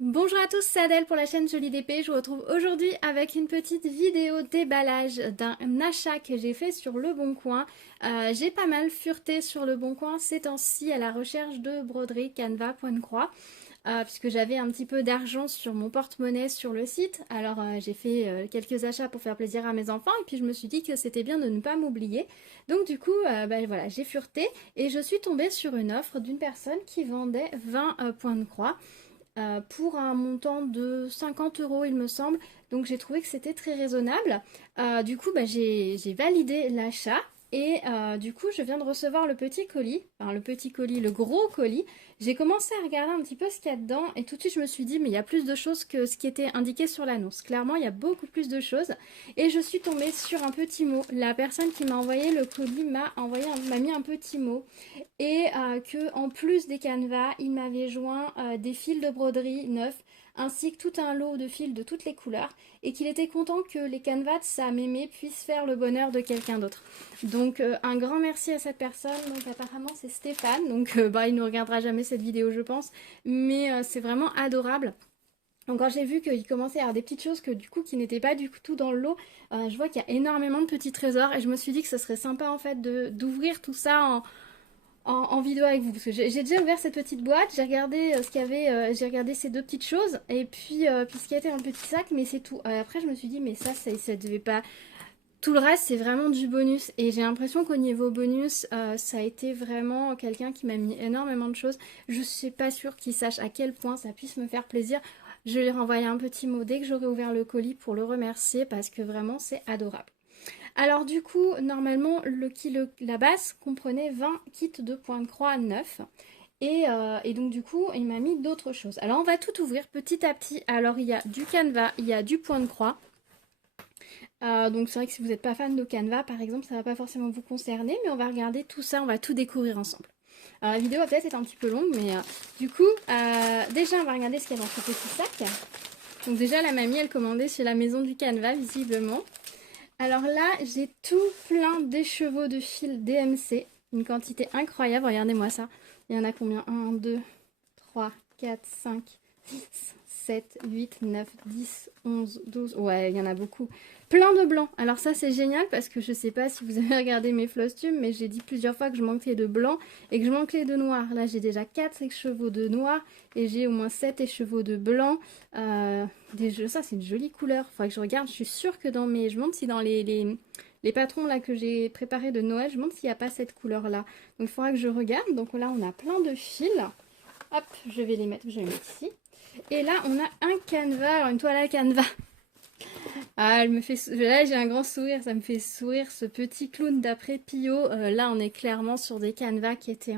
Bonjour à tous, c'est Adèle pour la chaîne Jolie d'épée. Je vous retrouve aujourd'hui avec une petite vidéo déballage d'un achat que j'ai fait sur Le Bon Coin. J'ai pas mal fureté sur Le Bon Coin ces temps-ci à la recherche de broderie Canva point de croix. Puisque j'avais un petit peu d'argent sur mon porte-monnaie sur le site. Alors j'ai fait quelques achats pour faire plaisir à mes enfants et puis je me suis dit que c'était bien de ne pas m'oublier. Donc du coup, voilà, j'ai fureté et je suis tombée sur une offre d'une personne qui vendait 20 points de croix pour un montant de 50 euros, il me semble. Donc j'ai trouvé que c'était très raisonnable. Du coup, j'ai validé l'achat. Et du coup, je viens de recevoir le petit colis, enfin le petit colis, le gros colis. J'ai commencé à regarder un petit peu ce qu'il y a dedans et tout de suite je me suis dit, mais il y a plus de choses que ce qui était indiqué sur l'annonce. Clairement, il y a beaucoup plus de choses. Et je suis tombée sur un petit mot. La personne qui m'a envoyé le colis m'a mis un petit mot et que en plus des canevas, il m'avait joint des fils de broderie neufs ainsi que tout un lot de fils de toutes les couleurs et qu'il était content que les canevas de sa mémé puissent faire le bonheur de quelqu'un d'autre. Donc un grand merci à cette personne. Donc apparemment c'est Stéphane, donc il ne regardera jamais cette vidéo je pense, mais c'est vraiment adorable. Donc quand j'ai vu qu'il commençait à y avoir des petites choses que du coup qui n'étaient pas du tout dans le lot, je vois qu'il y a énormément de petits trésors et je me suis dit que ce serait sympa en fait d'ouvrir tout ça en vidéo avec vous. Parce que j'ai déjà ouvert cette petite boîte, j'ai regardé ce qu'il y avait, j'ai regardé ces deux petites choses, et puis ce qui était dans le petit sac, mais c'est tout. Après, je me suis dit, mais ça devait pas. Tout le reste, c'est vraiment du bonus. Et j'ai l'impression qu'au niveau bonus, ça a été vraiment quelqu'un qui m'a mis énormément de choses. Je suis pas sûre qu'il sache à quel point ça puisse me faire plaisir. Je lui ai renvoyé un petit mot dès que j'aurai ouvert le colis pour le remercier parce que vraiment c'est adorable. Alors du coup, normalement, la base comprenait 20 kits de points de croix neufs. Et donc du coup, il m'a mis d'autres choses. Alors on va tout ouvrir petit à petit. Alors il y a du canevas, il y a du point de croix. Donc c'est vrai que si vous n'êtes pas fan de canevas, par exemple, ça ne va pas forcément vous concerner. Mais on va regarder tout ça, on va tout découvrir ensemble. Alors la vidéo va peut-être être un petit peu longue, mais du coup, déjà on va regarder ce qu'il y a dans ce petit sac. Donc déjà la mamie, elle commandait chez la maison du canevas, visiblement. Alors là, j'ai tout plein d'écheveaux de fil DMC. Une quantité incroyable, regardez-moi ça. Il y en a combien? 1, 2, 3, 4, 5, 6, 7, 8, 9, 10, 11, 12. Ouais, il y en a beaucoup. Plein de blanc. Alors ça, c'est génial parce que je sais pas si vous avez regardé mes flosstubes, mais j'ai dit plusieurs fois que je manquais de blanc et que je manquais de noir. Là, j'ai déjà 4 écheveaux de noir et j'ai au moins 7 écheveaux de blanc. Ça, c'est une jolie couleur. Faudrait que je regarde. Je suis sûre que dans mes... Je me demande si dans les patrons là que j'ai préparés de Noël, je me demande s'il n'y a pas cette couleur-là. Donc, il faudra que je regarde. Donc là, on a plein de fils. Hop, je vais les mettre. Je vais les mettre ici. Et là, on a un canevas. Alors, une toile à canevas. Ah, elle me fait... Là, j'ai un grand sourire. Ça me fait sourire ce petit clown d'après Pio. Là, on est clairement sur des canevas qui étaient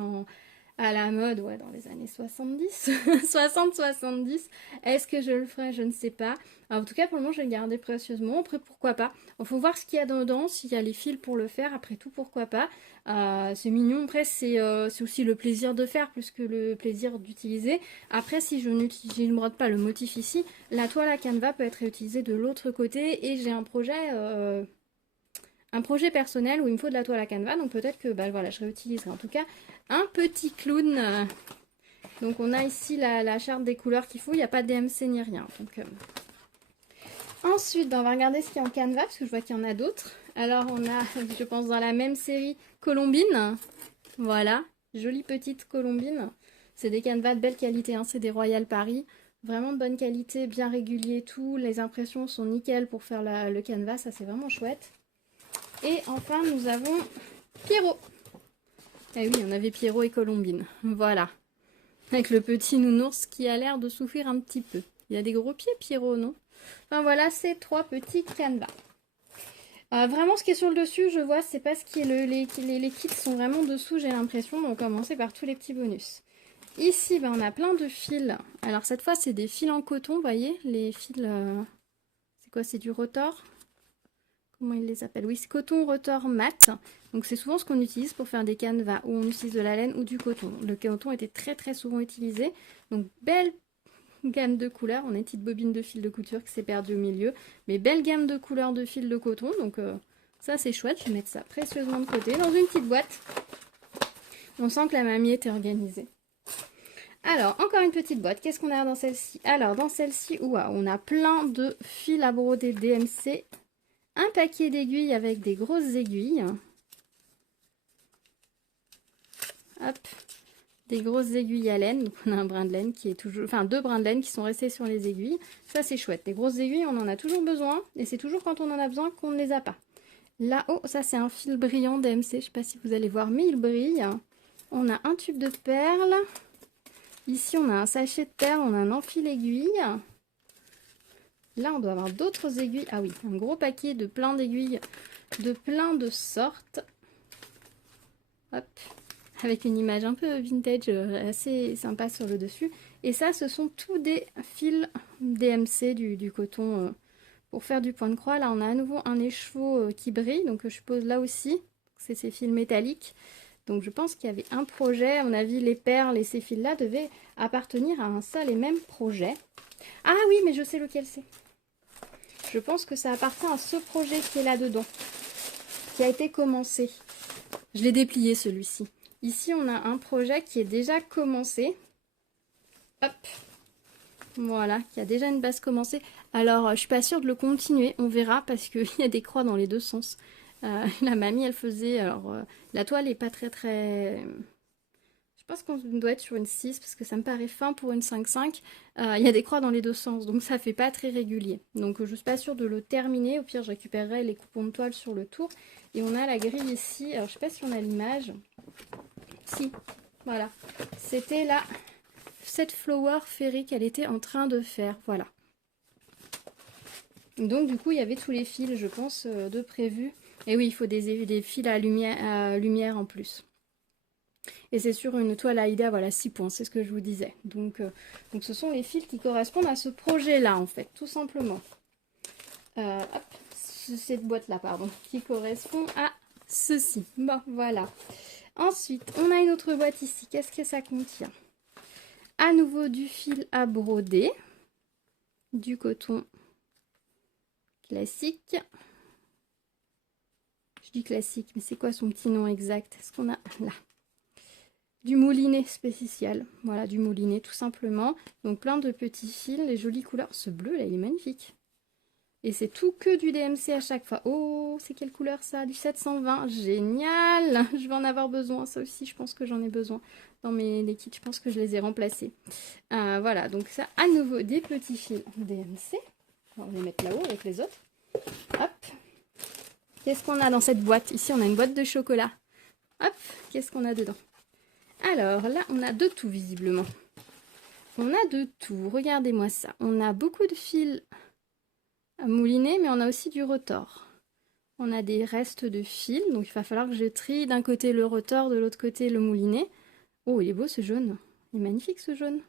à la mode, ouais, dans les années 70, 60-70. Est-ce que je le ferai? Je ne sais pas. Alors, en tout cas, pour le moment, je vais le garder précieusement. Après, pourquoi pas? Il faut voir ce qu'il y a dedans, s'il y a les fils pour le faire. Après tout, pourquoi pas? C'est mignon. Après, c'est aussi le plaisir de faire plus que le plaisir d'utiliser. Après, si je ne brode pas le motif ici, la toile à canevas peut être réutilisée de l'autre côté. Et j'ai un projet personnel où il me faut de la toile à canevas, donc peut-être que voilà, je réutiliserai en tout cas un petit clown. Donc on a ici la charte des couleurs qu'il faut, il n'y a pas de DMC ni rien. Donc, ensuite, on va regarder ce qu'il y a en canevas, parce que je vois qu'il y en a d'autres. Alors on a, je pense, dans la même série, Colombine. Voilà, jolie petite Colombine. C'est des canevas de belle qualité, hein, c'est des Royal Paris. Vraiment de bonne qualité, bien régulier tout. Les impressions sont nickel pour faire le canevas, ça c'est vraiment chouette. Et enfin, nous avons Pierrot. Eh oui, on avait Pierrot et Colombine. Voilà. Avec le petit nounours qui a l'air de souffrir un petit peu. Il a des gros pieds, Pierrot, non? Enfin voilà, ces 3 petits canevas. Vraiment, ce qui est sur le dessus, je vois, c'est pas ce qui est les kits sont vraiment dessous, j'ai l'impression. On va commencer par tous les petits bonus. Ici, on a plein de fils. Alors cette fois, c'est des fils en coton, vous voyez? Les fils... c'est quoi? C'est du rotor? Comment ils les appellent? Oui, c'est coton rotor mat. Donc c'est souvent ce qu'on utilise pour faire des canevas, où on utilise de la laine ou du coton. Le coton était très très souvent utilisé. Donc belle gamme de couleurs. On a une petite bobine de fil de couture qui s'est perdue au milieu. Mais belle gamme de couleurs de fil de coton. Donc ça c'est chouette. Je vais mettre ça précieusement de côté dans une petite boîte. On sent que la mamie était organisée. Alors, encore une petite boîte. Qu'est-ce qu'on a dans celle-ci? Alors, dans celle-ci, on a plein de fils à broder DMC. Un paquet d'aiguilles avec des grosses aiguilles. Hop. Des grosses aiguilles à laine. Donc, on a un brin de laine qui est toujours... Enfin, deux brins de laine qui sont restés sur les aiguilles. Ça, c'est chouette. Les grosses aiguilles, on en a toujours besoin. Et c'est toujours quand on en a besoin qu'on ne les a pas. Là-haut, ça, c'est un fil brillant DMC. Je ne sais pas si vous allez voir, mais il brille. On a un tube de perles. Ici, on a un sachet de perles, on a un enfil aiguille. Là, on doit avoir d'autres aiguilles. Ah oui, un gros paquet de plein d'aiguilles de plein de sortes. Hop, avec une image un peu vintage, assez sympa sur le dessus. Et ça, ce sont tous des fils DMC, du coton pour faire du point de croix. Là, on a à nouveau un écheveau qui brille, donc je suppose là aussi, c'est ces fils métalliques. Donc je pense qu'il y avait un projet, à mon avis les perles et ces fils-là devaient appartenir à un seul et même projet. Ah oui, mais je sais lequel c'est. Je pense que ça appartient à ce projet qui est là-dedans, qui a été commencé. Je l'ai déplié celui-ci. Ici on a un projet qui est déjà commencé. Hop. Voilà, qui a déjà une base commencée. Alors je suis pas sûre de le continuer, on verra parce qu'il y a des croix dans les deux sens. La mamie, elle faisait... Alors, la toile est pas très... Je pense qu'on doit être sur une 6 parce que ça me paraît fin pour une 5,5. Il y a des croix dans les deux sens, donc ça fait pas très régulier. Donc, je suis pas sûre de le terminer. Au pire, je récupérerai les coupons de toile sur le tour. Et on a la grille ici. Alors, je sais pas si on a l'image. Si, voilà. C'était cette flower fairy qu'elle était en train de faire. Voilà. Donc, du coup, il y avait tous les fils, je pense, de prévus. Et oui, il faut des fils à lumière en plus. Et c'est sur une toile Aïda, voilà, 6 points, c'est ce que je vous disais. Donc ce sont les fils qui correspondent à ce projet-là, en fait, tout simplement. Hop, cette boîte-là, pardon, qui correspond à ceci. Bon, voilà. Ensuite, on a une autre boîte ici. Qu'est-ce que ça contient? À nouveau du fil à broder, du coton classique. Je dis classique, mais c'est quoi son petit nom exact? Est-ce qu'on a là? Du moulinet spécial. Voilà, du moulinet tout simplement. Donc plein de petits fils, les jolies couleurs. Ce bleu là, il est magnifique. Et c'est tout que du DMC à chaque fois. Oh, c'est quelle couleur ça? Du 720. Génial! Je vais en avoir besoin. Ça aussi, je pense que j'en ai besoin. Dans les kits, je pense que je les ai remplacés. Voilà, donc ça, à nouveau, des petits fils DMC. On va les mettre là-haut avec les autres. Hop. Qu'est-ce qu'on a dans cette boîte? Ici, on a une boîte de chocolat. Hop, qu'est-ce qu'on a dedans? Alors là, on a de tout visiblement. On a de tout. Regardez-moi ça. On a beaucoup de fils à mouliner, mais on a aussi du retors. On a des restes de fils, donc il va falloir que je trie d'un côté le retors, de l'autre côté le moulinet. Oh, il est beau ce jaune. Il est magnifique ce jaune.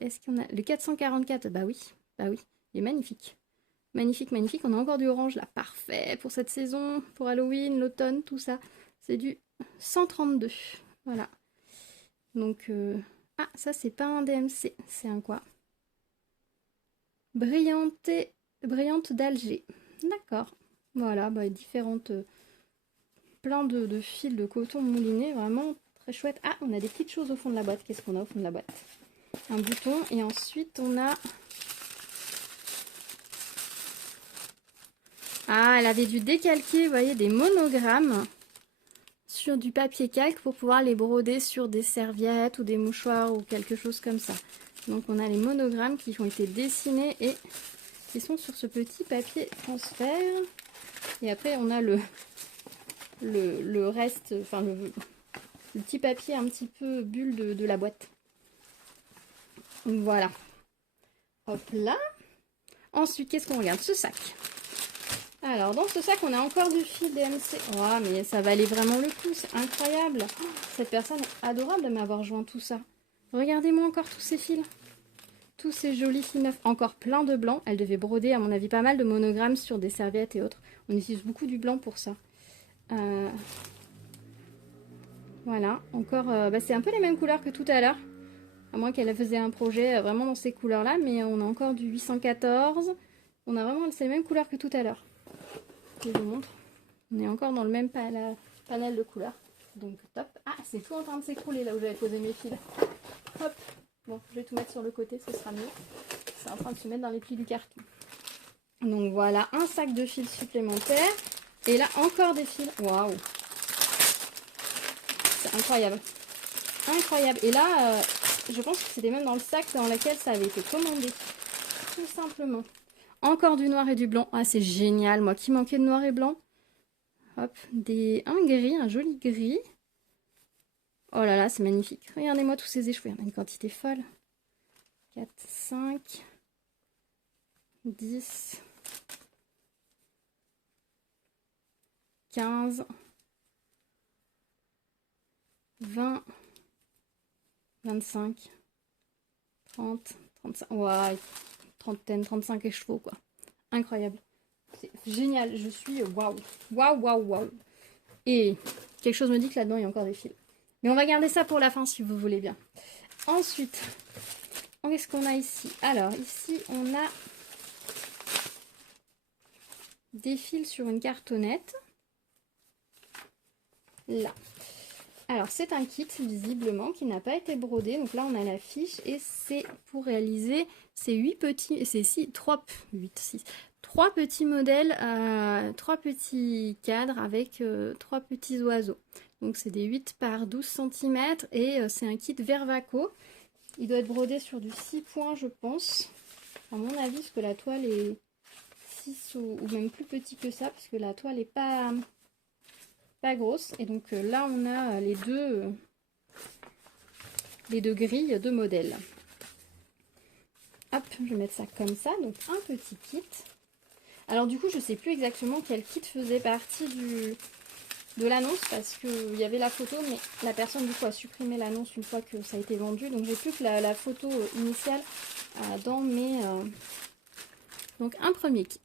Est-ce qu'on a le 444? Bah oui, il est magnifique. Magnifique, magnifique. On a encore du orange là, parfait pour cette saison, pour Halloween, l'automne, tout ça. C'est du 132. Voilà. Donc, ah, ça c'est pas un DMC, c'est un quoi? Brillante d'Alger. D'accord. Voilà, bah, différentes... plein de fils de coton mouliné, vraiment très chouette. Ah, on a des petites choses au fond de la boîte. Qu'est-ce qu'on a au fond de la boîte? Un bouton et ensuite on a... Ah, elle avait dû décalquer, vous voyez, des monogrammes sur du papier calque pour pouvoir les broder sur des serviettes ou des mouchoirs ou quelque chose comme ça. Donc on a les monogrammes qui ont été dessinés et qui sont sur ce petit papier transfert. Et après on a le reste, enfin le petit papier un petit peu bulle de la boîte. Voilà. Hop là. Ensuite, qu'est-ce qu'on regarde? Ce sac. Alors, dans ce sac, on a encore du fil DMC. Oh, mais ça valait vraiment le coup, c'est incroyable. Oh, cette personne est adorable de m'avoir joint tout ça. Regardez-moi encore tous ces fils. Tous ces jolis fils neufs. Encore plein de blanc. Elle devait broder, à mon avis, pas mal de monogrammes sur des serviettes et autres. On utilise beaucoup du blanc pour ça. Voilà, encore... bah, c'est un peu les mêmes couleurs que tout à l'heure. À moins qu'elle faisait un projet vraiment dans ces couleurs-là. Mais on a encore du 814. On a vraiment... C'est les mêmes couleurs que tout à l'heure. Je vous montre. On est encore dans le même panel de couleurs. Donc top. Ah, c'est tout en train de s'écrouler là où j'avais posé mes fils. Hop. Bon, je vais tout mettre sur le côté, ce sera mieux. C'est en train de se mettre dans les plis du carton. Donc voilà, un sac de fils supplémentaires. Et là, encore des fils. Waouh. C'est incroyable. Incroyable. Et là, je pense que c'était même dans le sac dans lequel ça avait été commandé. Tout simplement. Encore du noir et du blanc. Ah, c'est génial. Moi qui manquais de noir et blanc. Hop, un gris, un joli gris. Oh là là, c'est magnifique. Regardez-moi tous ces échevaux. Il y en a une quantité folle. 4, 5, 10, 15, 20, 25, 30, 35. Ouais, trentaine, 35 échevaux, quoi. Incroyable. C'est génial. Je suis waouh. Waouh, waouh, waouh. Et quelque chose me dit que là-dedans, il y a encore des fils. Mais on va garder ça pour la fin si vous voulez bien. Ensuite, qu'est-ce qu'on a ici? Alors, ici, on a des fils sur une cartonnette. Là. Alors, c'est un kit, visiblement, qui n'a pas été brodé. Donc là, on a la fiche et c'est pour réaliser ces 8 petits... C'est 3 petits modèles, 3 petits cadres avec 3 petits oiseaux. Donc c'est des 8 par 12 cm et c'est un kit Vervaco. Il doit être brodé sur du 6 points, je pense. À mon avis, parce que la toile est 6 ou même plus petit que ça, parce que la toile n'est pas grosse. Et donc là, on a les deux grilles de modèles. Hop, je vais mettre ça comme ça. Donc un petit kit. Alors du coup, je ne sais plus exactement quel kit faisait partie de l'annonce parce qu'il y avait la photo, mais la personne du coup a supprimé l'annonce une fois que ça a été vendu. Donc j'ai plus que la photo initiale dans mes... Donc un premier kit.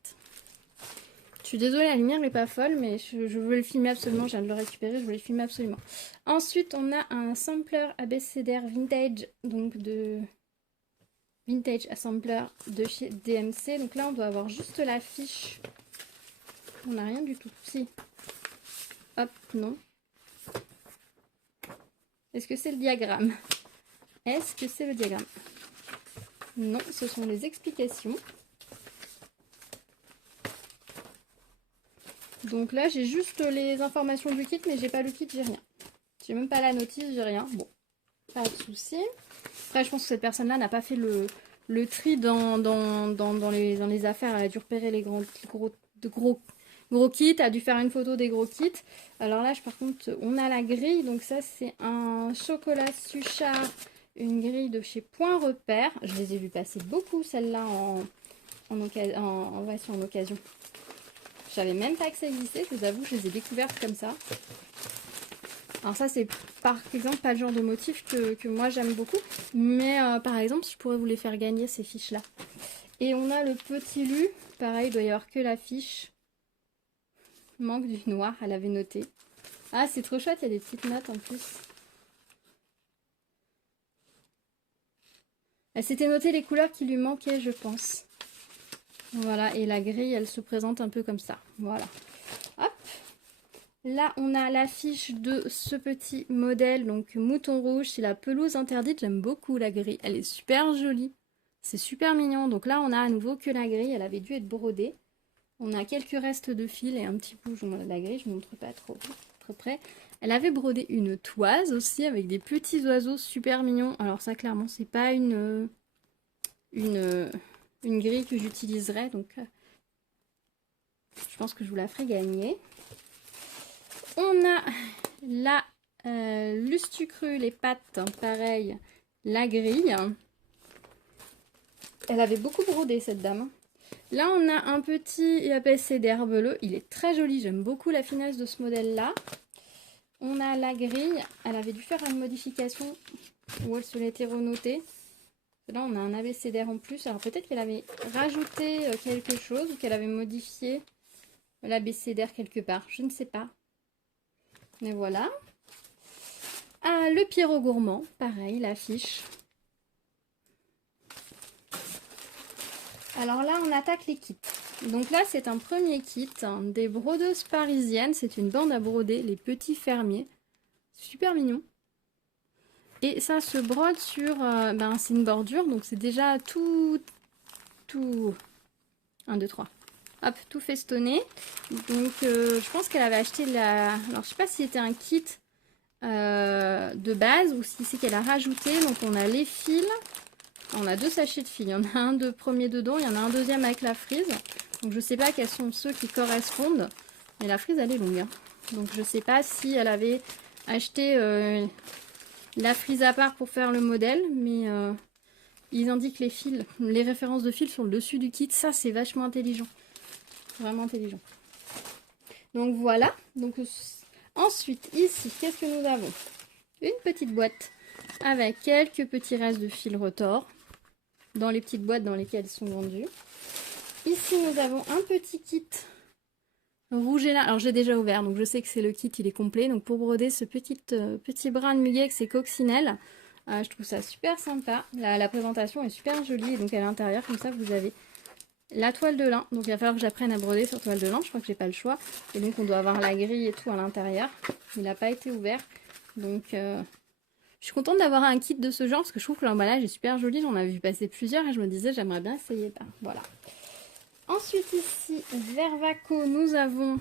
Je suis désolée, la lumière n'est pas folle, mais je voulais le filmer absolument. Je viens de le récupérer, je voulais le filmer absolument. Ensuite, on a un sampler abécédaire vintage, donc de... Vintage Assembler de chez DMC. Donc là, on doit avoir juste la fiche. On n'a rien du tout. Si. Hop, non. Est-ce que c'est le diagramme? Est-ce que c'est le diagramme? Non, ce sont les explications. Donc là, j'ai juste les informations du kit, mais j'ai pas le kit, j'ai rien. J'ai même pas la notice, j'ai rien. Bon, pas de souci. Après, je pense que cette personne-là n'a pas fait le tri dans les affaires. Elle a dû repérer les gros kits, a dû faire une photo des gros kits. Alors là, par contre, on a la grille. Donc ça, c'est un chocolat Suchard, une grille de chez Point Repère. Je les ai vu passer beaucoup, celles-là, en occasion. Je savais même pas que ça existait, je vous avoue, je les ai découvertes comme ça. Alors ça, c'est par exemple pas le genre de motif que moi j'aime beaucoup. Mais par exemple, je pourrais vous les faire gagner, ces fiches-là. Et on a le petit Lu. Pareil, il doit y avoir que la fiche. Manque du noir, elle avait noté. Ah, c'est trop chouette, il y a des petites notes en plus. Elle s'était notée les couleurs qui lui manquaient, je pense. Voilà, et la grille, elle se présente un peu comme ça. Voilà. Hop. Là, on a l'affiche de ce petit modèle, donc mouton rouge, c'est la pelouse interdite. J'aime beaucoup la grille, elle est super jolie. C'est super mignon. Donc là, on a à nouveau que la grille, elle avait dû être brodée. On a quelques restes de fil et un petit bout de la grille, je ne montre pas trop près. Elle avait brodé une toise aussi avec des petits oiseaux super mignons. Alors ça, clairement, c'est pas une grille que j'utiliserai, donc je pense que je vous la ferai gagner. On a la Lustucru, les pattes, pareil, la grille. Elle avait beaucoup brodé cette dame. Là on a un petit abécédaire bleu, il est très joli, j'aime beaucoup la finesse de ce modèle là. On a la grille, elle avait dû faire une modification où elle se l'était renotée. Là, on a un abécédaire en plus. Alors, peut-être qu'elle avait rajouté quelque chose ou qu'elle avait modifié l'abécédaire quelque part. Je ne sais pas. Mais voilà. Ah, le Pierrot Gourmand. Pareil, l'affiche. Alors là, on attaque les kits. Donc là, c'est un premier kit des brodeuses parisiennes. C'est une bande à broder, les petits fermiers. super mignon. Et ça se brode sur... c'est une bordure, donc c'est déjà tout... 1, 2, 3. Hop, tout festonné. Donc je pense qu'elle avait acheté la... Alors je sais pas si c'était un kit de base ou si c'est qu'elle a rajouté. Donc on a les fils. On a 2 sachets de fils. Il y en a un de premier dedans, il y en a un deuxième avec la frise. Donc je sais pas quels sont ceux qui correspondent. Mais la frise elle est longue. Hein. Donc je sais pas si elle avait acheté la frise à part pour faire le modèle. Mais ils indiquent les fils, les références de fils sur le dessus du kit. Ça c'est vachement intelligent. Vraiment intelligent. Donc voilà. Donc ensuite ici, qu'est-ce que nous avons? Une petite boîte avec quelques petits restes de fil retors dans les petites boîtes dans lesquelles ils sont vendus. Ici nous avons un petit kit rouge et là. Alors j'ai déjà ouvert, donc je sais que c'est le kit, il est complet. Donc pour broder ce petit brin de muguet avec ses coccinelles, je trouve ça super sympa. La présentation est super jolie. Et donc à l'intérieur, comme ça, vous avez la toile de lin. Donc il va falloir que j'apprenne à broder sur toile de lin. Je crois que j'ai pas le choix. Et donc on doit avoir la grille et tout à l'intérieur. Il n'a pas été ouvert. Donc je suis contente d'avoir un kit de ce genre parce que je trouve que l'emballage est super joli. J'en avais vu passer plusieurs et je me disais j'aimerais bien essayer. Voilà. Ensuite ici, Vervaco, nous avons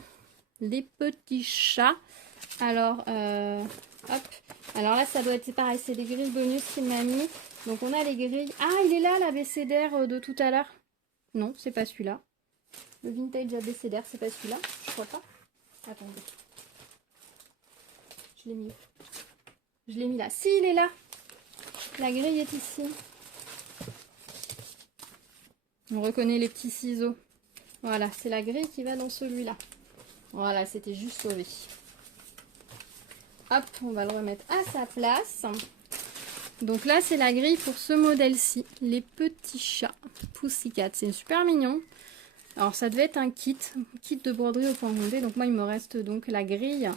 les petits chats. Alors, hop. Alors là, ça doit être pareil, c'est les grilles bonus qu'il m'a mis. Donc on a les grilles. Ah, il est là, l'abécédaire de tout à l'heure. Non, c'est pas celui-là. Le vintage abécédaire, c'est pas celui-là. Je crois pas. Attendez. Je l'ai mis où? Je l'ai mis là. Si, il est là. La grille est ici. On reconnaît les petits ciseaux. Voilà, c'est la grille qui va dans celui-là. Voilà, c'était juste sauvé. Hop, on va le remettre à sa place. Donc là, c'est la grille pour ce modèle-ci. Les petits chats Pussycat. C'est super mignon. Alors, ça devait être un kit de broderie au point rondé. Donc moi, il me reste donc la grille,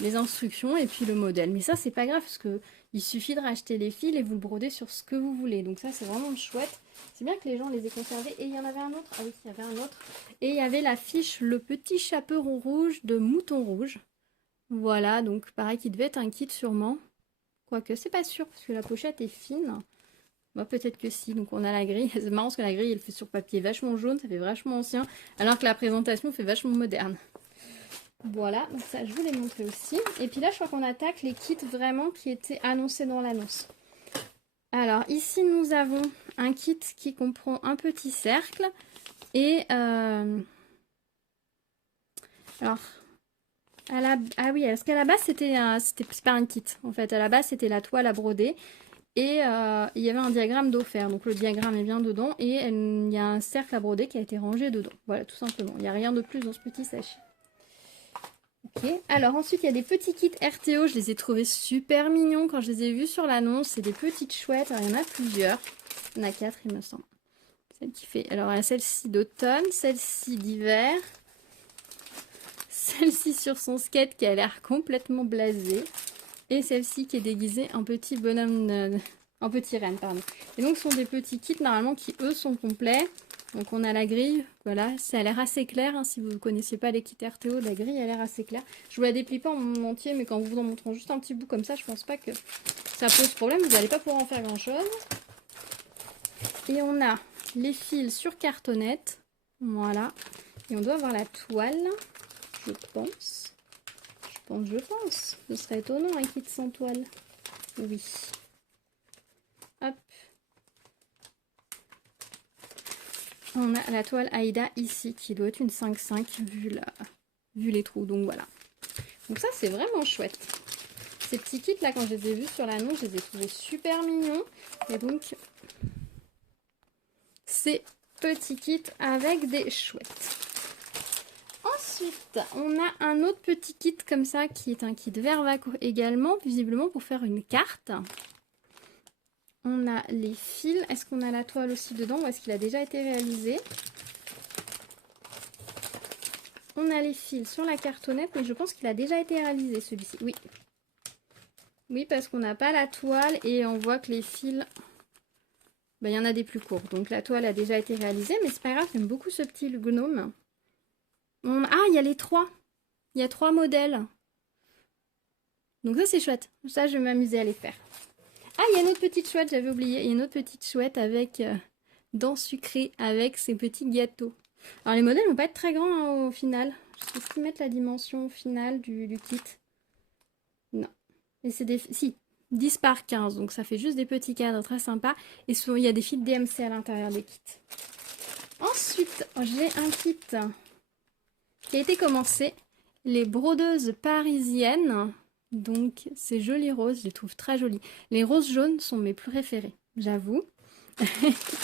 les instructions et puis le modèle. Mais ça, c'est pas grave parce que il suffit de racheter les fils et vous le brodez sur ce que vous voulez. Donc ça, c'est vraiment chouette. C'est bien que les gens les aient conservés. Et il y en avait un autre. Ah oui, il y avait un autre. Et il y avait l'affiche Le Petit Chaperon Rouge de Mouton Rouge. Voilà, donc pareil, qui devait être un kit sûrement. Quoique, c'est pas sûr, parce que la pochette est fine. Bah, peut-être que si. Donc on a la grille. C'est marrant parce que la grille, elle fait sur papier vachement jaune, ça fait vachement ancien. Alors que la présentation fait vachement moderne. Voilà, donc ça, je vous l'ai montré aussi. Et puis là, je crois qu'on attaque les kits vraiment qui étaient annoncés dans l'annonce. Alors, ici, nous avons un kit qui comprend un petit cercle. Et... Alors... Ah oui, parce qu'à la base, c'était pas un kit. En fait, à la base, c'était la toile à broder. Et il y avait un diagramme d'offert. Donc le diagramme est bien dedans. Et il y a un cercle à broder qui a été rangé dedans. Voilà, tout simplement. Il n'y a rien de plus dans ce petit sachet. Ok. Alors ensuite, il y a des petits kits RTO. Je les ai trouvés super mignons quand je les ai vus sur l'annonce. C'est des petites chouettes. Alors, il y en a plusieurs. Il y en a 4, il me semble. Celle qui fait... Alors, il y a celle-ci d'automne, celle-ci d'hiver. Celle-ci sur son skate qui a l'air complètement blasée. Et celle-ci qui est déguisée en petit bonhomme, en petit renne, pardon. Et donc ce sont des petits kits normalement qui eux sont complets. Donc on a la grille, voilà, ça a l'air assez clair. Hein, si vous ne connaissiez pas les kits RTO, la grille a l'air assez claire. Je vous la déplie pas en entier, mais quand vous en montrant juste un petit bout comme ça, je pense pas que ça pose problème. Vous n'allez pas pouvoir en faire grand chose. Et on a les fils sur cartonnette. Voilà. Et on doit avoir la toile. Je pense. Ce serait étonnant un kit sans toile. Oui. Hop. On a la toile Aïda ici qui doit être une 5,5 vu les trous. Donc voilà. Donc ça c'est vraiment chouette. Ces petits kits là quand je les ai vus sur l'annonce, je les ai trouvés super mignons. Et donc ces petits kits avec des chouettes. Ensuite, on a un autre petit kit comme ça qui est un kit Vervaco également, visiblement pour faire une carte. On a les fils. Est-ce qu'on a la toile aussi dedans ou est-ce qu'il a déjà été réalisé? On a les fils sur la cartonnette, mais je pense qu'il a déjà été réalisé celui-ci. Oui. Oui, parce qu'on n'a pas la toile et on voit que les fils... Ben, il y en a des plus courts. Donc la toile a déjà été réalisée, mais c'est pas grave, j'aime beaucoup ce petit gnome. Ah, il y a les 3. Il y a 3 modèles. Donc ça c'est chouette, ça je vais m'amuser à les faire. Ah, il y a une autre petite chouette, j'avais oublié, il y a une autre petite chouette avec dents sucrées avec ces petits gâteaux. Alors les modèles vont pas être très grands hein, au final. Je sais pas mettre la dimension finale du kit. Non. Et c'est des... Si, 10 par 15, donc ça fait juste des petits cadres très sympas. Et souvent, il y a des fils DMC à l'intérieur des kits. Ensuite, j'ai un kit qui a été commencé. Les brodeuses parisiennes. Donc, ces jolies roses, je les trouve très jolies. Les roses jaunes sont mes préférées, j'avoue.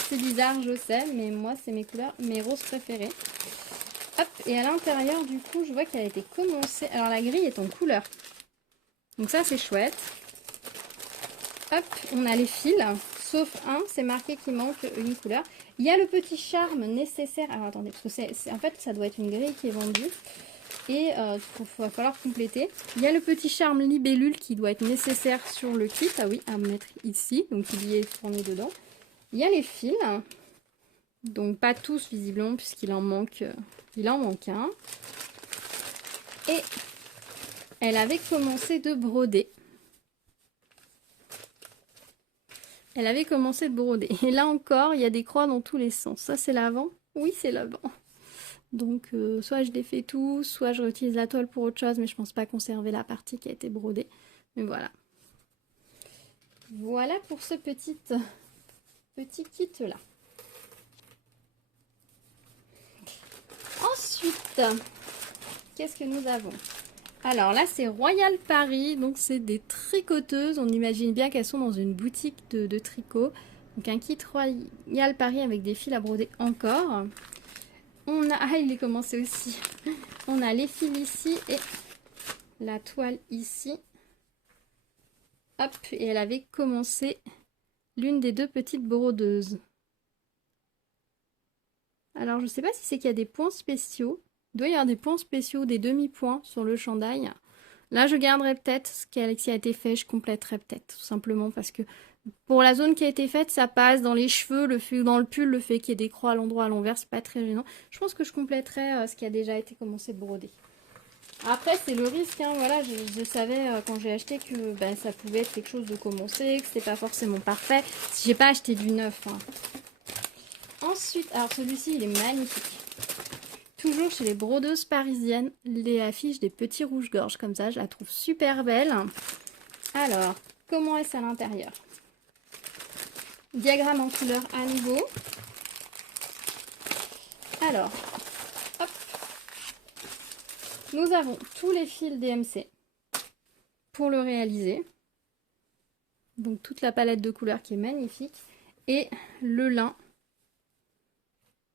C'est bizarre, je sais, mais moi, c'est mes couleurs, mes roses préférées. Hop, et à l'intérieur, du coup, je vois qu'elle a été commencée. Alors, la grille est en couleur. Donc ça, c'est chouette. Hop, on a les fils, sauf un, c'est marqué qu'il manque une couleur. Il y a le petit charme nécessaire. Alors, attendez, parce que en fait, ça doit être une grille qui est vendue. Et il va falloir compléter. Il y a le petit charme libellule qui doit être nécessaire sur le kit. Ah oui, à mettre ici. Donc il y est fourni dedans. Il y a les fils. Donc pas tous visiblement puisqu'il en manque, un. Et elle avait commencé de broder. Elle avait commencé de broder. Et là encore, il y a des croix dans tous les sens. Ça c'est l'avant. Oui, c'est l'avant. Donc soit je défais tout, soit je réutilise la toile pour autre chose, mais je pense pas conserver la partie qui a été brodée. Mais voilà. Voilà pour ce petit kit là. Ensuite, qu'est-ce que nous avons? Alors là c'est Royal Paris, donc c'est des tricoteuses. On imagine bien qu'elles sont dans une boutique de tricot. Donc un kit Royal Paris avec des fils à broder encore. On a, ah il est commencé aussi. On a les fils ici et la toile ici. Hop, et elle avait commencé l'une des deux petites brodeuses. Alors je sais pas si c'est qu'il y a des points spéciaux. Il doit y avoir des points spéciaux, des demi-points sur le chandail. Là je garderai peut-être ce qui a été fait, je compléterai peut-être, tout simplement parce que pour la zone qui a été faite, ça passe dans les cheveux, dans le pull, le fait qu'il y ait des croix à l'endroit à l'envers, c'est pas très gênant. Je pense que je compléterai ce qui a déjà été commencé de broder. Après, c'est le risque, hein, voilà, je savais quand j'ai acheté que ben, ça pouvait être quelque chose de commencé, que c'était pas forcément parfait. Si j'ai pas acheté du neuf. Hein. Ensuite, alors celui-ci, il est magnifique. Toujours chez les brodeuses parisiennes, les affiches des petits rouges-gorge comme ça, je la trouve super belle. Alors, comment est-ce à l'intérieur? Diagramme en couleur à nouveau. Alors, hop. Nous avons tous les fils DMC pour le réaliser. Donc toute la palette de couleurs qui est magnifique. Et le lin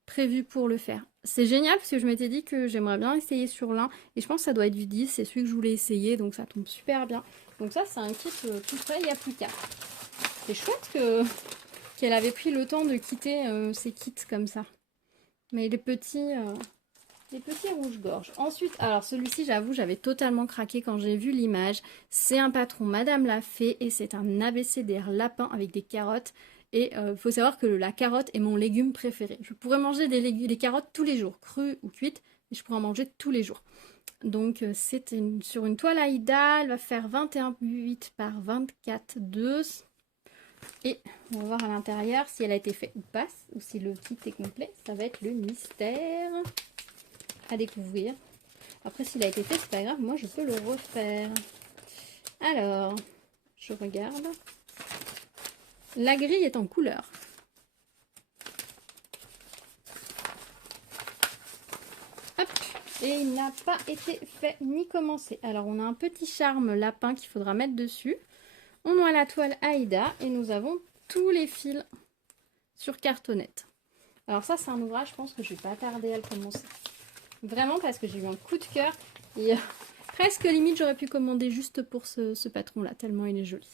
prévu pour le faire. C'est génial parce que je m'étais dit que j'aimerais bien essayer sur lin. Et je pense que ça doit être du 10. C'est celui que je voulais essayer. Donc ça tombe super bien. Donc ça c'est un kit tout prêt. Il n'y a plus qu'à. C'est chouette qu'elle avait pris le temps de quitter ces kits comme ça. Mais les petits rouges-gorge. Ensuite, alors celui-ci, j'avoue, j'avais totalement craqué quand j'ai vu l'image. C'est un patron Madame la Fée et c'est un abécédaire lapin avec des carottes. Et il faut savoir que la carotte est mon légume préféré. Je pourrais manger des carottes tous les jours, crues ou cuites, et je pourrais en manger tous les jours. Donc c'est sur une toile Aïda, elle va faire 21,8 par 24,2. Et on va voir à l'intérieur si elle a été faite ou pas, ou si le kit est complet. Ça va être le mystère à découvrir. Après, s'il a été fait, c'est pas grave, moi je peux le refaire. Alors, je regarde. La grille est en couleur. Hop, et il n'a pas été fait ni commencé. Alors, on a un petit charme lapin qu'il faudra mettre dessus. On a la toile Aïda et nous avons tous les fils sur cartonnette. Alors ça, c'est un ouvrage, je pense que je vais pas tarder à le commencer. Vraiment parce que j'ai eu un coup de cœur et presque limite j'aurais pu commander juste pour ce patron là, tellement il est joli.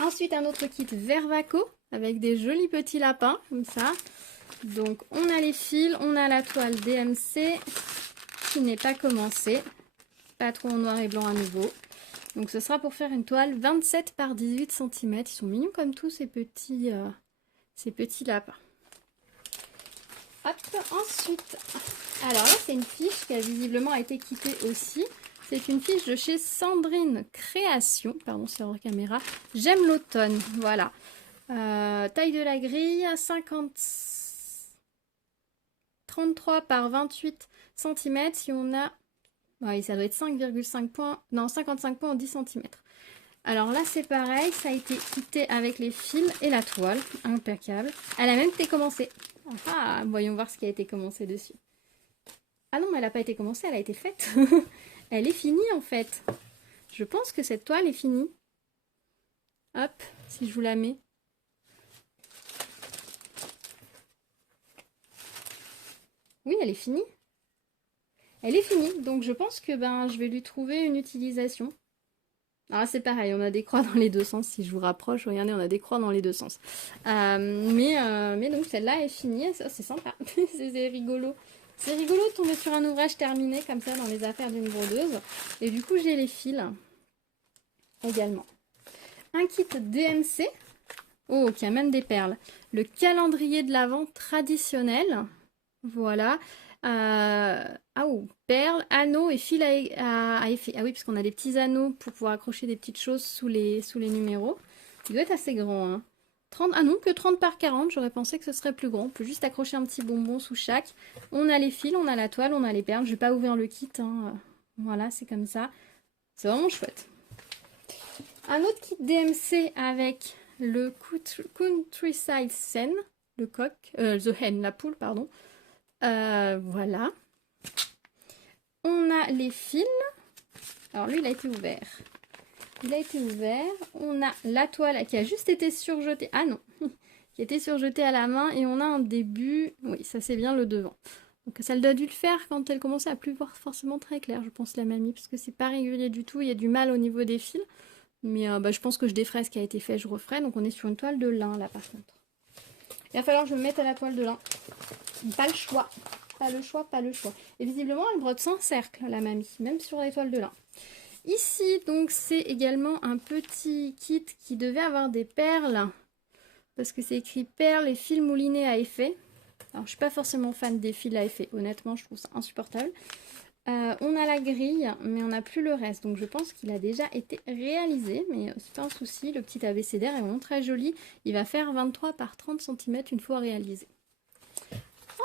Ensuite un autre kit Vervaco avec des jolis petits lapins comme ça. Donc on a les fils, on a la toile DMC qui n'est pas commencée. Patron en noir et blanc à nouveau. Donc ce sera pour faire une toile 27 par 18 cm. Ils sont mignons comme tous ces petits lapins. Hop, ensuite, alors là c'est une fiche qui a visiblement été quittée aussi. C'est une fiche de chez Sandrine Création. Pardon, c'est hors caméra. J'aime l'automne. Voilà. Taille de la grille, 33 par 28 cm. Si on a... Oui, ça doit être 5,5 points. Non, 55 points en 10 cm. Alors là, c'est pareil. Ça a été quitté avec les fils et la toile. Impeccable. Elle a même été commencée. Ah, voyons voir ce qui a été commencé dessus. Ah non, elle n'a pas été commencée, elle a été faite. Elle est finie en fait. Je pense que cette toile est finie. Hop, si je vous la mets. Oui, elle est finie. Elle est finie, donc je pense que je vais lui trouver une utilisation. Alors c'est pareil, on a des croix dans les deux sens. Si je vous rapproche, regardez, on a des croix dans les deux sens. Mais donc celle-là est finie, c'est sympa. C'est rigolo. C'est rigolo de tomber sur un ouvrage terminé comme ça dans les affaires d'une brodeuse. Et du coup, j'ai les fils également. Un kit DMC. Oh, qui a même des perles. Le calendrier de l'Avent traditionnel. Voilà. Perles, anneaux et fils à effet. Ah oui, parce qu'on a des petits anneaux pour pouvoir accrocher des petites choses sous les numéros. Il doit être assez grand, hein. 30, ah non, que 30 par 40, j'aurais pensé que ce serait plus grand. On peut juste accrocher un petit bonbon sous chaque. On a les fils, on a la toile, on a les perles. Je vais pas ouvrir le kit, hein. Voilà, c'est comme ça. C'est vraiment chouette. Un autre kit DMC avec le Countryside Hen, le coq, the hen, la poule, pardon. Voilà. On a les fils. Alors lui, il a été ouvert. Il a été ouvert. On a la toile qui a juste été surjetée. Ah non, qui a été surjetée à la main. Et on a un début. Oui, ça c'est bien le devant. Donc ça a dû le faire quand elle commençait à plus voir forcément très clair, je pense, la mamie. Parce que c'est pas régulier du tout. Il y a du mal au niveau des fils. Mais je pense que je déferai ce qui a été fait, je referai. Donc on est sur une toile de lin là par contre. Il va falloir que je me mette à la toile de lin. Pas le choix. Pas le choix, pas le choix. Et visiblement, elle brode sans cercle, la mamie. Même sur les toiles de lin. Ici, donc, c'est également un petit kit qui devait avoir des perles. Parce que c'est écrit perles et fils moulinés à effet. Alors, je suis pas forcément fan des fils à effet. Honnêtement, je trouve ça insupportable. On a la grille, mais on n'a plus le reste. Donc, je pense qu'il a déjà été réalisé. Mais c'est pas un souci. Le petit abécédaire est vraiment très joli. Il va faire 23 par 30 cm une fois réalisé.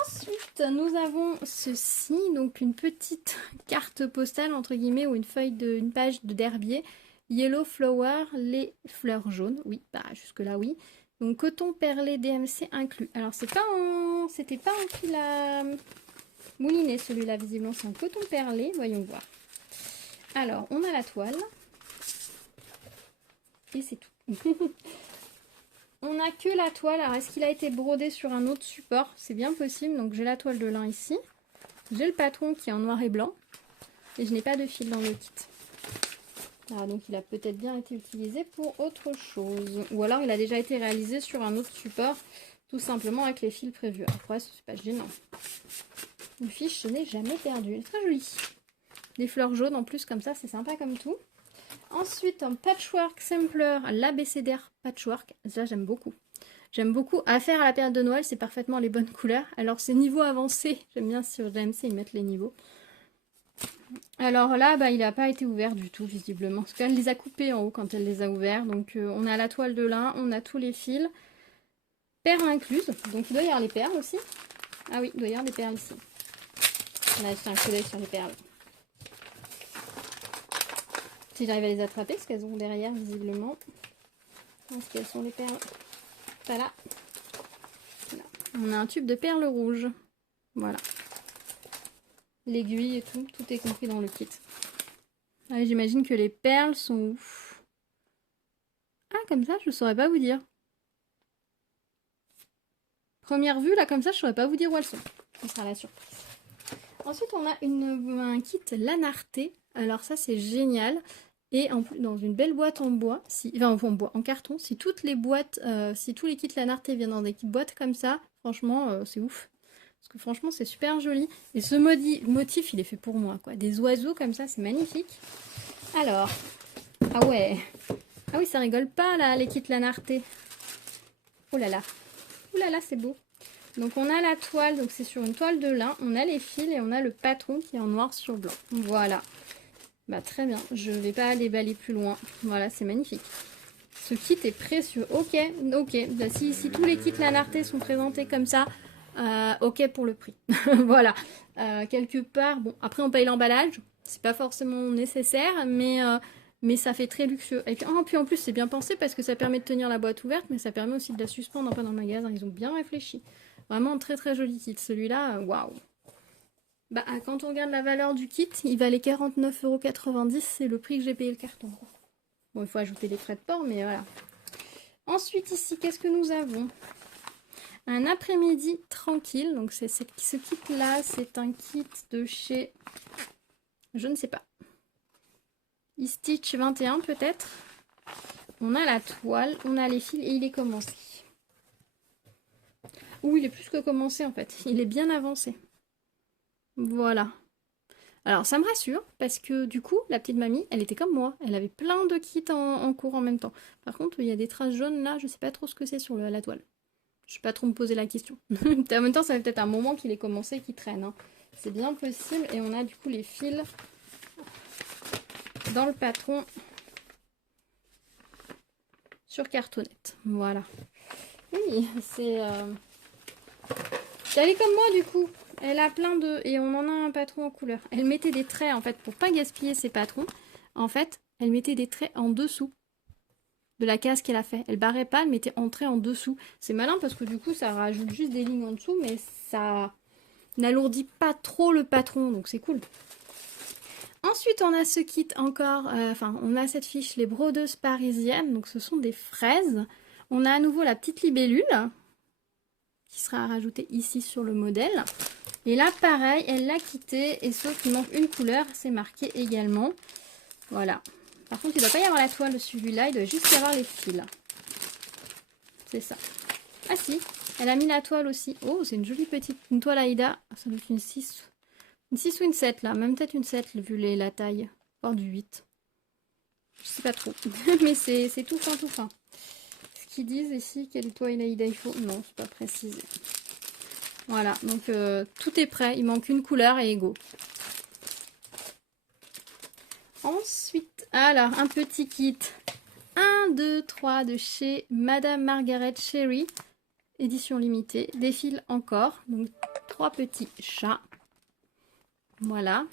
Ensuite, nous avons ceci, donc une petite carte postale, entre guillemets, ou une page d'herbier. Yellow Flower, les fleurs jaunes. Oui, jusque-là, oui. Donc, coton perlé DMC inclus. Alors, c'était pas en fil à mouliner, celui-là, visiblement. C'est en coton perlé. Voyons voir. Alors, on a la toile. Et c'est tout. On n'a que la toile. Alors, est-ce qu'il a été brodé sur un autre support? C'est bien possible. Donc, j'ai la toile de lin ici. J'ai le patron qui est en noir et blanc. Et je n'ai pas de fil dans le kit. Alors, donc, il a peut-être bien été utilisé pour autre chose. Ou alors, il a déjà été réalisé sur un autre support. Tout simplement avec les fils prévus. Après, c'est pas gênant. Une fiche, je n'ai jamais perdu. Elle est très jolie. Des fleurs jaunes en plus, comme ça, c'est sympa comme tout. Ensuite, un patchwork sampler, l'abécédaire patchwork. Ça, j'aime beaucoup. J'aime beaucoup. À faire à la période de Noël, c'est parfaitement les bonnes couleurs. Alors, c'est niveau avancé. J'aime bien sur DMC, ils mettent les niveaux. Alors là, il n'a pas été ouvert du tout, visiblement. Parce qu'elle les a coupés en haut quand elle les a ouverts. Donc, on a la toile de lin, on a tous les fils. Perles incluses. Donc, il doit y avoir les perles aussi. Ah oui, il doit y avoir des perles ici. On a jeté un coup d'œil sur les perles. Si j'arrive à les attraper, parce qu'elles ont derrière, visiblement. Est-ce qu'elles sont les perles? Pas là. Là. On a un tube de perles rouges. Voilà. L'aiguille et tout. Tout est compris dans le kit. Ah, j'imagine que les perles sont où? Ah, comme ça, je ne saurais pas vous dire. Première vue, là, comme ça, je ne saurais pas vous dire où elles sont. Ce sera la surprise. Ensuite, on a un kit Lanarté. Alors ça, c'est génial. Et en plus, dans une belle boîte en bois, en carton, si toutes les boîtes, si tous les kits Lanarté viennent dans des kits boîtes comme ça, franchement, c'est ouf. Parce que franchement, c'est super joli. Et ce motif, il est fait pour moi, quoi. Des oiseaux comme ça, c'est magnifique. Alors, ah ouais. Ah oui, ça rigole pas, là, les kits Lanarté. Oh là là. Oh là là, c'est beau. Donc, on a la toile, donc c'est sur une toile de lin. On a les fils et on a le patron qui est en noir sur blanc. Voilà. Bah très bien, je vais pas déballer plus loin. Voilà, c'est magnifique. Ce kit est précieux. Ok, ok. Bah, si tous les kits Lanarte sont présentés comme ça, ok pour le prix. Voilà. Quelque part, bon, après on paye l'emballage. C'est pas forcément nécessaire, mais ça fait très luxueux. Et puis en plus, c'est bien pensé parce que ça permet de tenir la boîte ouverte, mais ça permet aussi de la suspendre un peu dans le magasin. Ils ont bien réfléchi. Vraiment très très joli kit. Celui-là, waouh. Bah, quand on regarde la valeur du kit, il valait 49,90 €. C'est le prix que j'ai payé le carton. Bon, il faut ajouter les frais de port, mais voilà. Ensuite, ici, qu'est-ce que nous avons? Un après-midi tranquille. Donc, ce kit-là, c'est un kit de chez... Je ne sais pas. Stitch 21, peut-être. On a la toile, on a les fils et il est commencé. Ouh, il est plus que commencé, en fait. Il est bien avancé. Voilà. Alors, ça me rassure, parce que du coup, la petite mamie, elle était comme moi. Elle avait plein de kits en cours en même temps. Par contre, il y a des traces jaunes là, je sais pas trop ce que c'est sur la toile. Je vais pas trop me poser la question. En même temps, ça fait peut-être un moment qu'il est commencé, qu'il traîne. Hein. C'est bien possible. Et on a du coup les fils dans le patron sur cartonnette. Voilà. Oui, c'est... Elle est comme moi du coup. Elle a plein de... Et on en a un patron en couleur. Elle mettait des traits en fait pour pas gaspiller ses patrons. En fait, elle mettait des traits en dessous de la case qu'elle a fait. Elle barrait pas, elle mettait en trait en dessous. C'est malin parce que du coup, ça rajoute juste des lignes en dessous, mais ça n'alourdit pas trop le patron, donc c'est cool. Ensuite, on a ce kit encore, on a cette fiche, les brodeuses parisiennes, donc ce sont des fraises. On a à nouveau la petite libellule, qui sera rajoutée ici sur le modèle. Et là, pareil, elle l'a quitté, et sauf qu'il manque une couleur, c'est marqué également. Voilà. Par contre, il ne doit pas y avoir la toile celui-là, il doit juste y avoir les fils. C'est ça. Ah si, elle a mis la toile aussi. Oh, c'est une jolie petite une toile Aïda. Ça doit être une 6. Une 6 ou une 7 là, même peut-être une 7 vu la taille. Voire du 8. Je sais pas trop. Mais c'est tout fin, tout fin. Ce qu'ils disent ici, quelle toile Aïda il faut? Non, c'est pas précisé. Voilà, donc tout est prêt. Il manque une couleur et go. Ensuite, alors, un petit kit. 1, 2, 3 de chez Madame Margaret Cherry. Édition limitée. Des fils encore. Donc, 3 petits chats. Voilà.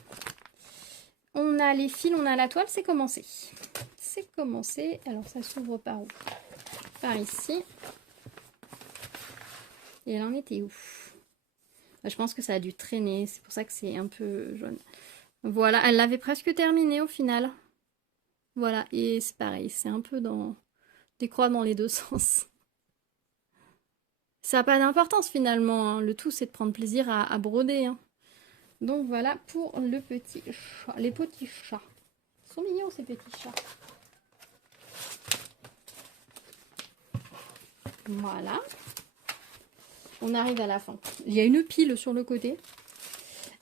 On a les fils, on a la toile. C'est commencé. C'est commencé. Alors, ça s'ouvre par où? Par ici. Et elle en était où? Je pense que ça a dû traîner. C'est pour ça que c'est un peu jaune. Voilà, elle l'avait presque terminé au final. Voilà, et c'est pareil, c'est un peu dans des croix dans les deux sens. Ça n'a pas d'importance finalement, hein. Le tout c'est de prendre plaisir à broder. Hein. Donc voilà pour le petit chat, les petits chats. Ils sont mignons ces petits chats. Voilà. On arrive à la fin. Il y a une pile sur le côté.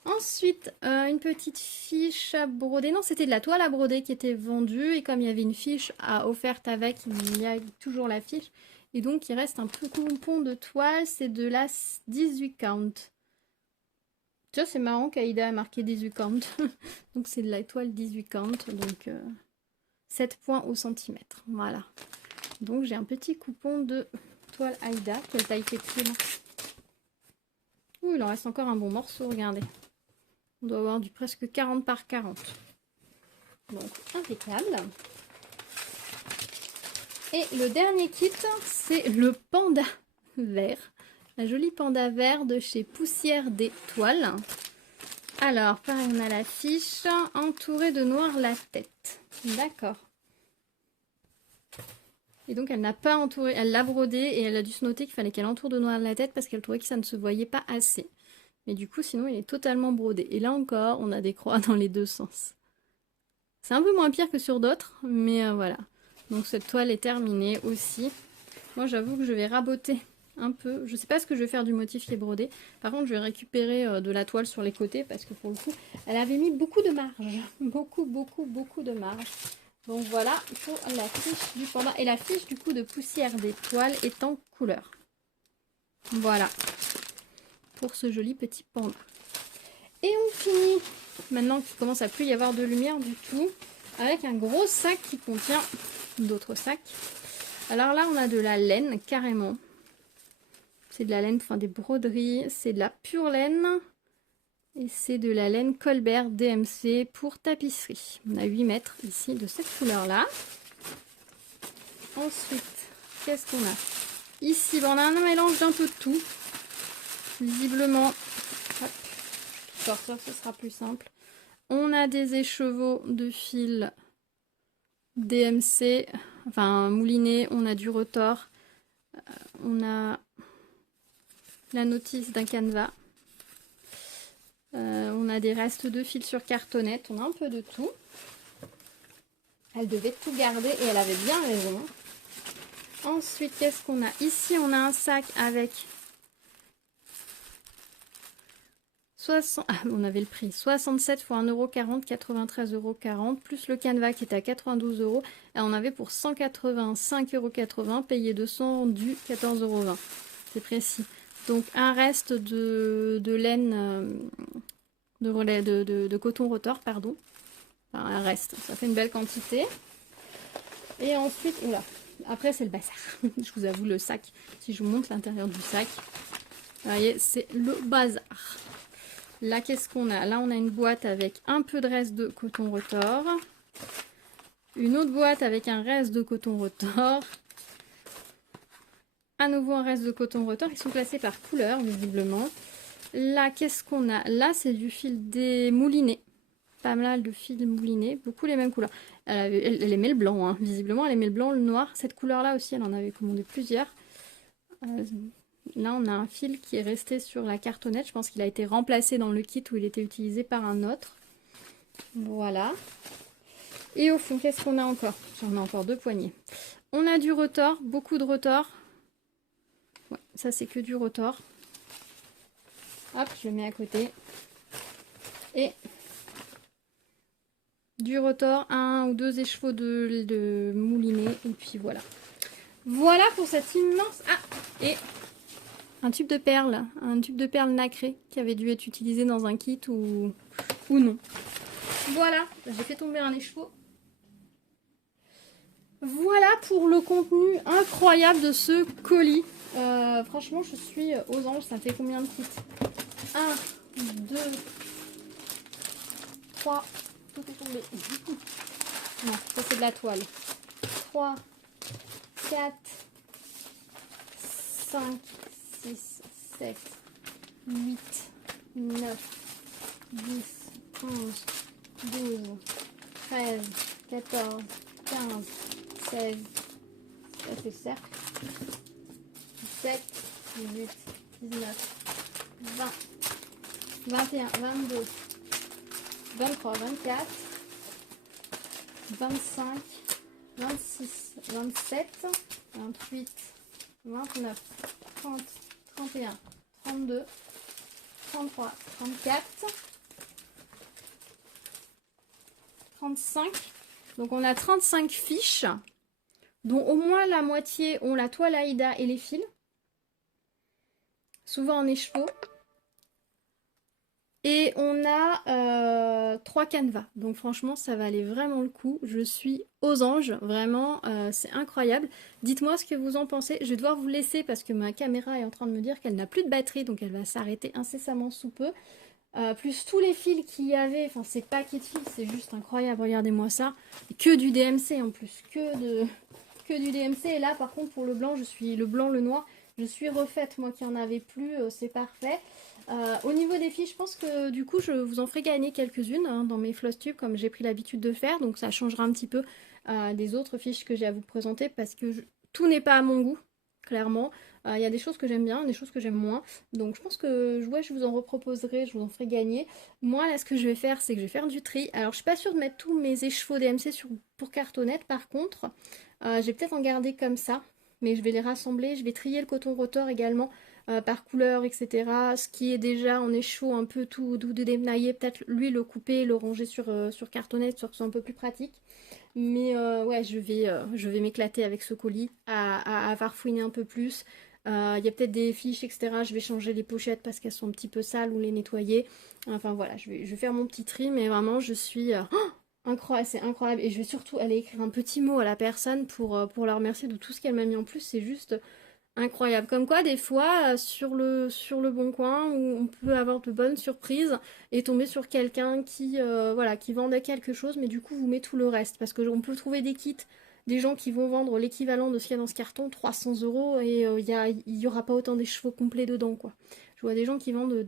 Ensuite, une petite fiche à broder. Non, c'était de la toile à broder qui était vendue. Et comme il y avait une fiche offerte avec, il y a toujours la fiche. Et donc, il reste un peu pompon de toile. C'est de la 18 count. Tu vois, c'est marrant qu'Aïda a marqué 18 count. Donc, c'est de la toile 18 count. Donc, 7 points au centimètre. Voilà. Donc, j'ai un petit coupon de toile Aïda. Quelle taille fait-il? Ouh, il en reste encore un bon morceau, regardez. On doit avoir du presque 40 par 40. Donc, impeccable. Et le dernier kit, c'est le panda vert. La jolie panda vert de chez Poussière d'étoiles. Alors, pareil, on a la fiche entourée de noir la tête. D'accord. Et donc, elle n'a pas entouré, elle l'a brodé et elle a dû se noter qu'il fallait qu'elle entoure de noir la tête parce qu'elle trouvait que ça ne se voyait pas assez. Mais du coup, sinon, il est totalement brodé. Et là encore, on a des croix dans les deux sens. C'est un peu moins pire que sur d'autres, mais voilà. Donc cette toile est terminée aussi. Moi, j'avoue que je vais raboter un peu. Je ne sais pas ce que je vais faire du motif qui est brodé. Par contre, je vais récupérer de la toile sur les côtés parce que pour le coup, elle avait mis beaucoup de marge. Beaucoup de marge. Donc voilà pour la fiche du panda. Et la fiche du coup de Poussière d'étoiles est en couleur. Voilà. Pour ce joli petit panda. Et on finit maintenant qu'il commence à plus y avoir de lumière du tout, avec un gros sac qui contient d'autres sacs. Alors là, on a de la laine, carrément. C'est de la laine, enfin des broderies, c'est de la pure laine. Et c'est de la laine Colbert DMC pour tapisserie. On a 8 mètres ici de cette couleur-là. Ensuite, qu'est-ce qu'on a? Ici, on a un mélange d'un peu de tout. Visiblement, hop, sortir, ce sera plus simple. On a des écheveaux de fil DMC, enfin mouliné, on a du retors, on a la notice d'un canevas, on a des restes de fil sur cartonnette, on a un peu de tout. Elle devait tout garder et elle avait bien raison. Ensuite, qu'est-ce qu'on a? Ici, on a un sac avec 60... Ah, on avait le prix. 67 fois 1,40 €, 93,40 €, plus le canevas qui était à 92 €. Et on avait pour 185,80 €, payé 200, dû 14,20 €. C'est précis. Donc, un reste de laine, de coton retors, pardon. Enfin, un reste. Ça fait une belle quantité. Et ensuite, oula. Après, c'est le bazar. Je vous avoue, le sac. Si je vous montre l'intérieur du sac, vous voyez, c'est le bazar. Là, qu'est-ce qu'on a? Là, on a une boîte avec un peu de reste de coton retors. Une autre boîte avec un reste de coton retors. À nouveau, un reste de coton retors. Ils sont classés par couleur, visiblement. Là, qu'est-ce qu'on a? Là, c'est du fil démouliné. Pas mal de fil mouliné. Beaucoup les mêmes couleurs. Elle aimait le blanc, hein. Visiblement, elle aimait le blanc, le noir. Cette couleur-là aussi, elle en avait commandé plusieurs. Là, on a un fil qui est resté sur la cartonnette. Je pense qu'il a été remplacé dans le kit où il était utilisé par un autre. Voilà. Et au fond, qu'est-ce qu'on a encore? J'en ai encore 2 poignées. On a du retors, beaucoup de retors. Ouais, ça, c'est que du retors. Hop, je le mets à côté. Et du retors, 1 ou 2 écheveaux de moulinet. Et puis voilà. Voilà pour cette immense... Ah! Et... un tube de perles nacré qui avait dû être utilisé dans un kit ou non. Voilà, j'ai fait tomber un écheveau. Voilà pour le contenu incroyable de ce colis. Franchement, je suis aux anges. Ça fait combien de kits? 1, 2, 3. Tout est tombé. Non, ça c'est de la toile. 3, 4, 5, 6, 7, 8, 9, 10, 11, 12, 13, 14, 15, 16, ça c'est cercle, 17, 18, 19, 20, 21, 22, 23, 24, 25, 26, 27, 28, 29, 30, 31, 32, 33, 34, 35. Donc on a 35 fiches, dont au moins la moitié ont la toile Aïda et les fils, souvent en écheveau. Et on a 3 canevas. Donc franchement, ça valait vraiment le coup. Je suis aux anges. Vraiment, c'est incroyable. Dites-moi ce que vous en pensez. Je vais devoir vous laisser parce que ma caméra est en train de me dire qu'elle n'a plus de batterie. Donc elle va s'arrêter incessamment sous peu. Plus tous les fils qu'il y avait. Enfin, ces paquets de fils, c'est juste incroyable. Regardez-moi ça. Et que du DMC en plus. Que du DMC. Et là, par contre, pour le blanc, le blanc, le noir, je suis refaite. Moi qui en avais plus, c'est parfait. Au niveau des filles, je pense que du coup je vous en ferai gagner quelques-unes hein, dans mes floss tubes comme j'ai pris l'habitude de faire, donc ça changera un petit peu des autres fiches que j'ai à vous présenter parce que tout n'est pas à mon goût, clairement. Il y a des choses que j'aime bien, des choses que j'aime moins, donc je pense que ouais, je vous en reproposerai, je vous en ferai gagner. Moi là ce que je vais faire, c'est que je vais faire du tri. Alors je suis pas sûre de mettre tous mes écheveaux DMC pour cartonnette, par contre je vais peut-être en garder comme ça, mais je vais les rassembler, je vais trier le coton rotor également par couleur, etc. Ce qui est déjà en écheveau un peu tout démaillé, peut-être lui le couper, le ranger sur cartonnette, sur que ce soit un peu plus pratique. Mais ouais, je vais m'éclater avec ce colis, à farfouiner un peu plus, Il y a peut-être des fiches, etc. Je vais changer les pochettes parce qu'elles sont un petit peu sales ou les nettoyer. Enfin voilà, je vais faire mon petit tri, mais vraiment je suis incroyable, c'est incroyable. Et je vais surtout aller écrire un petit mot à la personne pour la remercier de tout ce qu'elle m'a mis en plus. C'est juste incroyable. Comme quoi, des fois, sur le Bon Coin, où on peut avoir de bonnes surprises et tomber sur quelqu'un qui, voilà, qui vendait quelque chose, mais du coup, vous met tout le reste. Parce qu'on peut trouver des kits, des gens qui vont vendre l'équivalent de ce qu'il y a dans ce carton, 300 euros, et il y aura pas autant des chevaux complets dedans, quoi. Je vois des gens qui vendent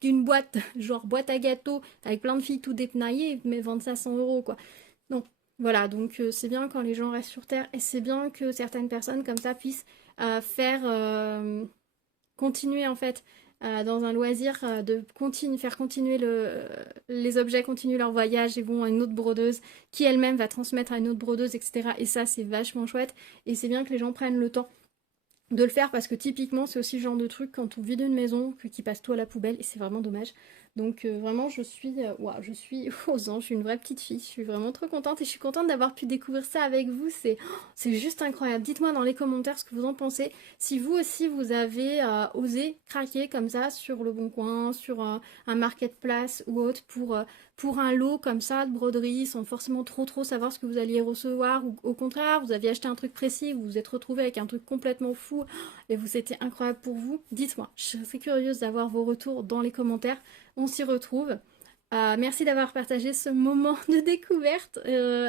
d'une boîte, genre boîte à gâteaux, avec plein de filles tout dépenaillées, mais vendent ça 100 euros, quoi. Non. Voilà, donc c'est bien quand les gens restent sur Terre, et c'est bien que certaines personnes comme ça puissent faire continuer en fait dans un loisir faire continuer les objets, continuer leur voyage et vont à une autre brodeuse qui elle-même va transmettre à une autre brodeuse, etc. Et ça, c'est vachement chouette. Et c'est bien que les gens prennent le temps de le faire parce que typiquement c'est aussi le genre de truc quand on vide une maison qui passe tout à la poubelle et c'est vraiment dommage. Donc vraiment ouah, je suis aux anges, je suis une vraie petite fille, je suis vraiment trop contente et je suis contente d'avoir pu découvrir ça avec vous, c'est juste incroyable. Dites-moi dans les commentaires ce que vous en pensez, si vous aussi vous avez osé craquer comme ça sur le Bon Coin, sur un marketplace ou autre pour un lot comme ça de broderie sans forcément trop savoir ce que vous alliez recevoir ou au contraire vous aviez acheté un truc précis, vous vous êtes retrouvé avec un truc complètement fou et c'était incroyable pour vous, dites-moi, je serais curieuse d'avoir vos retours dans les commentaires, on s'y retrouve. Merci d'avoir partagé ce moment de découverte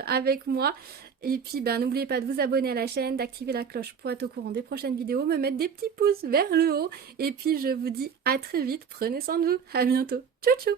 avec moi. Et puis n'oubliez pas de vous abonner à la chaîne, d'activer la cloche pour être au courant des prochaines vidéos, me mettre des petits pouces vers le haut. Et puis je vous dis à très vite, prenez soin de vous, à bientôt. Tchou tchou.